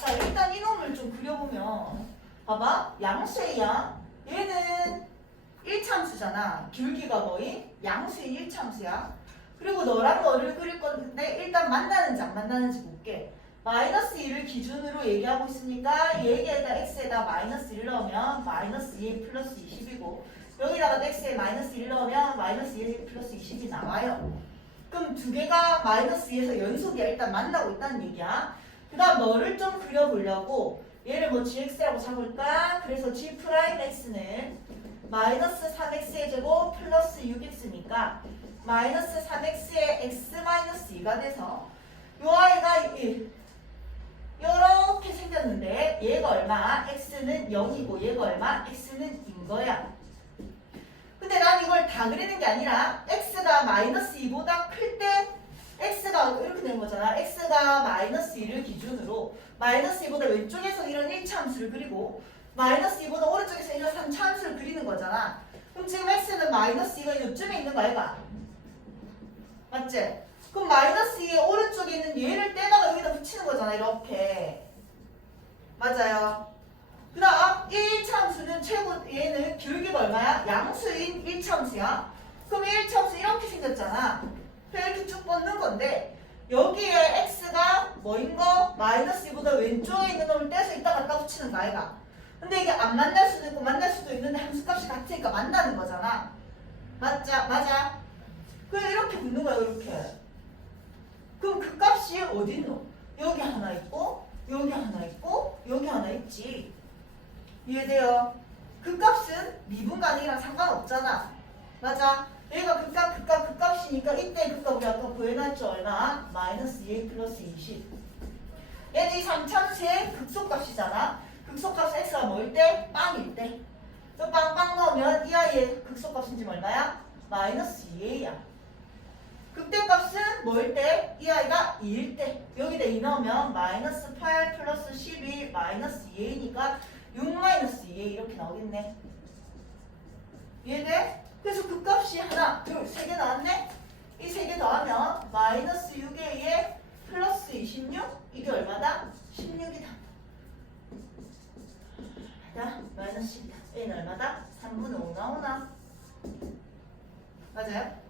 자, 일단 이놈을 좀 그려보면 봐봐. 양수의 양. 얘는 1참수잖아. 길기가 거의 양수의 1참수야. 그리고 너랑 너를 그릴 건데 일단 만나는지 안 만나는지 볼게. 마이너스 1을 기준으로 얘기하고 있으니까 얘기에다 x에다 마이너스 1 넣으면 마이너스 2 플러스 20이고 여기다가 x에 마이너스 1 넣으면 마이너스 1 플러스 20이 나와요. 그럼 두 개가 마이너스 2에서 연속이 일단 만나고 있다는 얘기야. 그 다음 너를 좀 그려보려고 얘를 뭐 gx라고 잡을까? 그래서 g 프라임 x는 마이너스 3x의 제곱 플러스 6x니까 마이너스 3x의 x 마이너스 2가 돼서 요 아이가 이- 이렇게 생겼는데 얘가 얼마? x는 0이고 얘가 얼마? x는 2인 거야. 근데 난 이걸 다 그리는 게 아니라 x가 마이너스 2보다 클 때 x가 이렇게 된 거잖아. x가 마이너스 2를 기준으로 마이너스 2보다 왼쪽에서 이런 1차함수를 그리고 마이너스 2보다 오른쪽에서 이런 3차함수를 그리는 거잖아. 그럼 지금 x는 마이너스 2가 이쯤에 있는 거 아이가? 맞지? 그럼 마이너스 2의 오른쪽에 있는 얘를 떼다가 여기다 붙이는 거잖아. 이렇게. 맞아요. 그 다음 1차함수는 최고 얘는 기울기가 얼마야? 양수인 1차함수야. 그럼 1차함수 이렇게 생겼잖아. 건데 여기에 x가 뭐인 거? 마이너스 2보다 왼쪽에 있는 놈을 떼서 이따 갖다 붙이는 거 아이가? 근데 이게 안 만날 수도 있고 만날 수도 있는데 함수값이 같으니까 만나는 거잖아. 맞자, 맞아. 그냥 이렇게 붙는 거야, 이렇게. 그럼 그 값이 어디 있노? 여기 하나 있고, 여기 하나 있고, 여기 하나 있지. 이해돼요? 그 값은 미분 가능이랑 상관없잖아. 맞아. 얘가 그 값, 그 값, 그 값이니까 이때 그값 우리 아까 구해놨죠? 얼마? 마이너스 2 플러스 20. 얘는 이 3참수의 극소값이잖아. 극소값 x가 뭐일 때? 빵일 때. 또 빵빵 넣으면 이 아이의 극소값은 지금 얼마야? 마이너스 2a야. 극대값은 뭐일 때? 이 아이가 2일 때. 여기다 2 넣으면 마이너스 8 플러스 12 마이너스 2a니까 6 마이너스 2a 이렇게 나오겠네. 이해돼? 그래서 그 값이 하나, 둘, 세 개 나왔네? 더하면 마이너스 6a에 플러스 26? 이게 얼마다? 16이다. 자, 마이너스 10이다. a는 얼마다? 3분의 5 나오나? 맞아요?